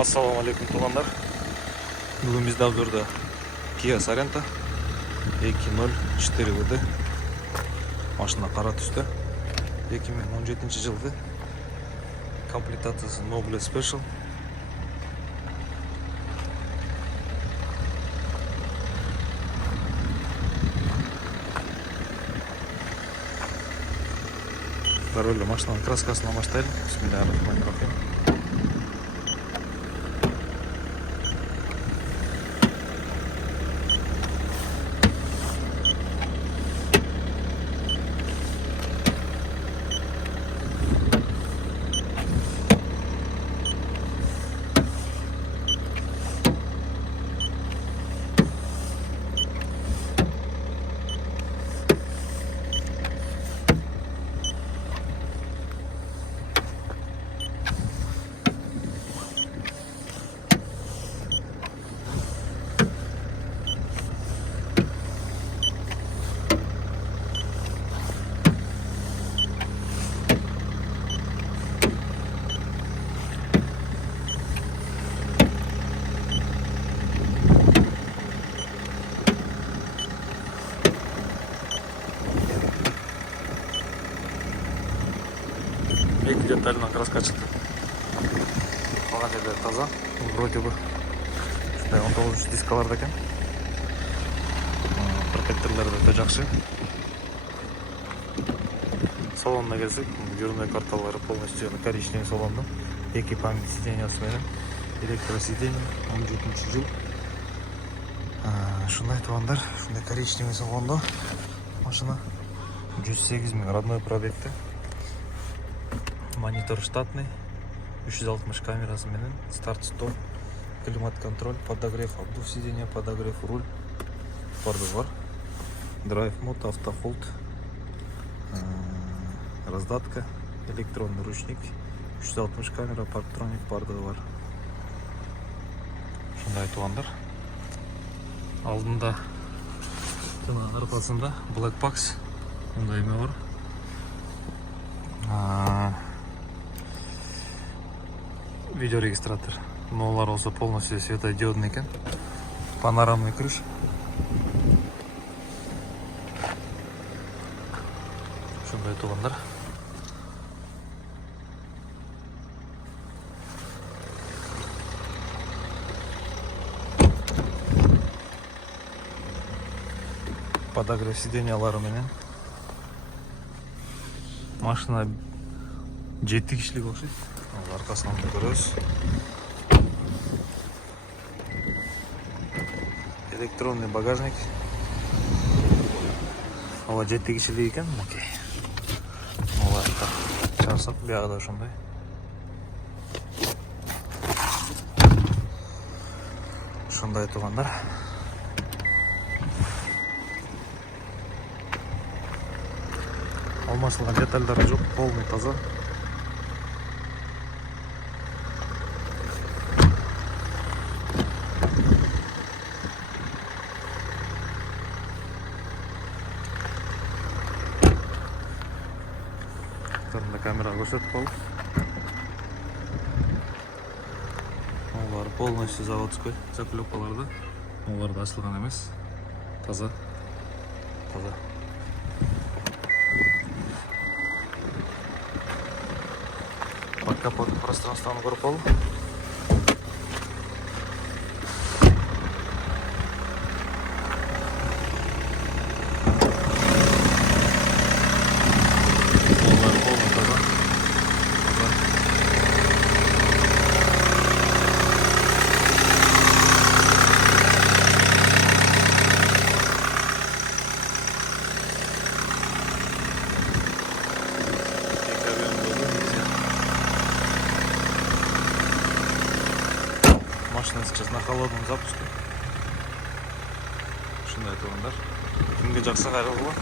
Assalamu alaikum туғандар. Бүгін бізде обзорда Kia Sorento 2.0 4 машина қара түсті. 2017 жылғы комплектациясы Noble Special. Паролі машинаның краскасына баштайлы. Бисмиллахир-рахманир-рахим. Екі детально краска шықты. Қалған жерде таза. Вроде бы 19 дискаларда екен. Протекторлары да жақсы. Салонына келсек, дверной карталары полностью коричневый салонда. Екі память сиденьясы менен. Электросиденье 17 жыл. Шундай туғандар, шундай коричневый салонда. Машина 108 000 родной пробегті. Монитор штатный, 360 камерасы менен, старт-стоп, климат-контроль, подогрев обдув сиденья, подогрев руль, барды бар, драйв мод, автохолд, раздатка, электронный ручник, 360 камера, парктроник, барды бар. Шундай туғандар. Алдында жана арқасында Black Box, ондай эме бар. Видеорегистратор, но олар болса полностью светодиодный екен. Панорамный крыш. Шундай туғандар. Подогрев сиденьялары менен. Машина 7 кишилик окшойт. Арқасынан да көрөбүз. Электронный багажник. Ала 7 кишилик екен, окей. Олар чарсап, биягы да ошондой. Ошондой туғандар. Алмашылған детальдары жоқ, полный таза. Камера көрсетіп қалып. Олар полностью заводской заклепаларды. Олар да ашылған емес. Таза. Таза. Под капотным пространством көріп қалып. Машина сейчас на холодном запуске. Шундай туғандар. Кімге жақсы қайрылғы.